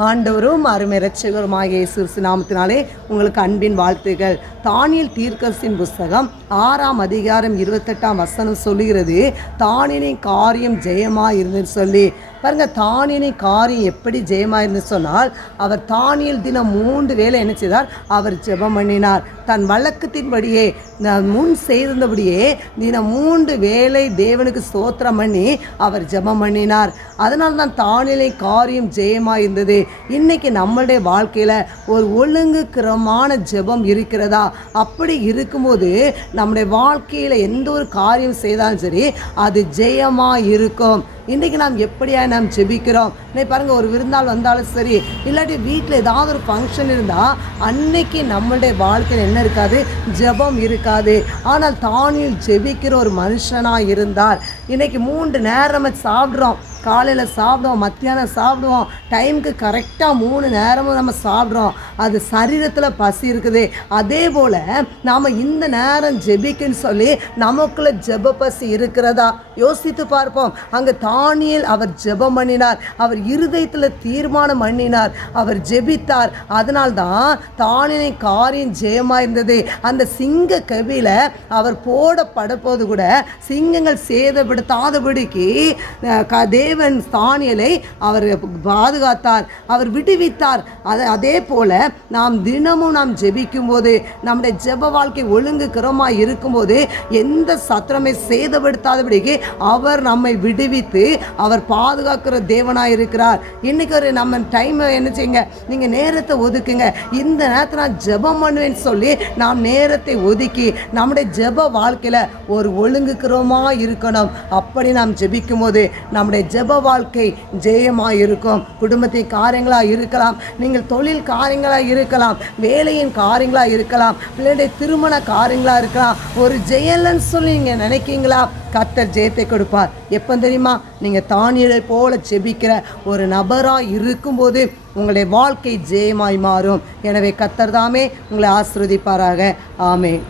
ஆண்டவரும் அருமை இரட்சகருமாகிய இயேசு கிறிஸ்து நாமத்தினாலே உங்களுக்கு அன்பின் வாழ்த்துகள். தானியேல் தீர்க்கதரிசியின் புஸ்தகம் 6ஆம் அதிகாரம் 28ஆம் வசனம் சொல்லுகிறது, தானியேலின் காரியம் ஜெயமாக இருந்துன்னு சொல்லி. பாருங்க, தானியேலின் காரியம் எப்படி ஜெயமாக இருந்து சொன்னால், அவர் தானியேல் தினம் 3 வேளை என்ன செய்தார்? அவர் ஜெபம் பண்ணினார். தன் வழக்கத்தின்படியே முன் செய்திருந்தபடியே தினம் 3 வேளை தேவனுக்கு ஸ்தோத்திரம் பண்ணி அவர் ஜெபம் பண்ணினார். அதனால தான் தானியேலின் காரியம் ஜெயமாக இருந்தது. இன்னைக்கு நம்மளுடைய வாழ்க்கையில் ஒரு ஒழுங்குக்கிரமான ஜெபம் இருக்கிறதா? அப்படி இருக்கும்போது நம்முடைய வாழ்க்கையில் எந்த ஒரு காரியம் செய்தாலும் சரி, அது ஜெயமாக இருக்கும். இன்றைக்கி நாம் எப்படியா நாம் ஜெபிக்கிறோம்? இன்னைக்கு பாருங்கள், ஒரு விருந்தாள் வந்தாலும் சரி, இல்லாட்டி வீட்டில் ஏதாவது ஒரு ஃபங்க்ஷன் இருந்தால் அன்னைக்கு நம்மளுடைய வாழ்க்கையில் என்ன இருக்காது? ஜெபம் இருக்காது. ஆனால் தானியேல் ஜெபிக்கிற ஒரு மனுஷனாக இருந்தார். இன்றைக்கி 3 நேரம் நம்ம சாப்பிட்றோம். காலையில் சாப்பிடுவோம், மத்தியானம் சாப்பிடுவோம், டைமுக்கு கரெக்டாக 3 நேரமும் நம்ம சாப்பிட்றோம். அது சரீரத்தில் பசி இருக்குது. அதே போல் நாம் இந்த நேரம் ஜெபிக்குன்னு சொல்லி நமக்குள்ளே ஜெப பசி இருக்கிறதா? யோசித்து பார்ப்போம். அங்கே தானியேல் அவர் ஜெபம் பண்ணினார். அவர் இருதயத்தில் தீர்மானம் பண்ணினார். அவர் ஜெபித்தார். அதனால்தான் தானியேலின் காரியம் ஜெயமாக இருந்தது. அந்த சிங்க கவியில் அவர் போடப்படப்போது கூட சிங்கங்கள் சேதப்படுத்தாதபடிக்கு தேவன் தானியேலை அவர் பாதுகாத்தார், அவர் விடுவித்தார். அதே போல நாம் தினமும் நாம் ஜெபிக்கும் போது, நம்முடைய ஜெப வாழ்க்கை ஒழுங்குக்கிரமாக இருக்கும்போது எந்த சத்திரமே சேதப்படுத்தாதபடிக்கு அவர் நம்மை விடுவித்து அவர் பாதுகாக்கிற தேவனாக இருக்கிறார். இன்றைக்கி ஒரு நம்ம டைம் என்ன செய்யுங்க, நீங்கள் நேரத்தை ஒதுக்குங்க. இந்த நேரத்தை நான் ஜெபம் பண்ணுவேன்னு சொல்லி நாம் நேரத்தை ஒதுக்கி நம்முடைய ஜெப வாழ்க்கையில் ஒரு ஒழுங்குக்கிரமாக இருக்கணும். அப்படி நாம் ஜெபிக்கும் போது நம்முடைய ஜெப வாழ்க்கை ஜெயமாக இருக்கும். குடும்பத்தின் காரியங்களாக இருக்கலாம், நீங்கள் தொழில் காரியங்களாக இருக்கலாம், வேலையின் காரியங்களாக இருக்கலாம், பிள்ளைடைய திருமண காரியங்களாக இருக்கலாம். ஒரு ஜெயலன்னு சொல்லி நீங்கள் நினைக்கிங்களா? கர்த்தர் ஜெயத்தை கொடுப்பார். எப்போ தெரியுமா? நீங்கள் தானியேலை போல ஜெபிக்கிற ஒரு நபராக இருக்கும்போது உங்களுடைய வாழ்க்கை ஜெயமாய் மாறும். எனவே கர்த்தர் தாமே உங்களை ஆசீர்வதிப்பாராக. ஆமென்.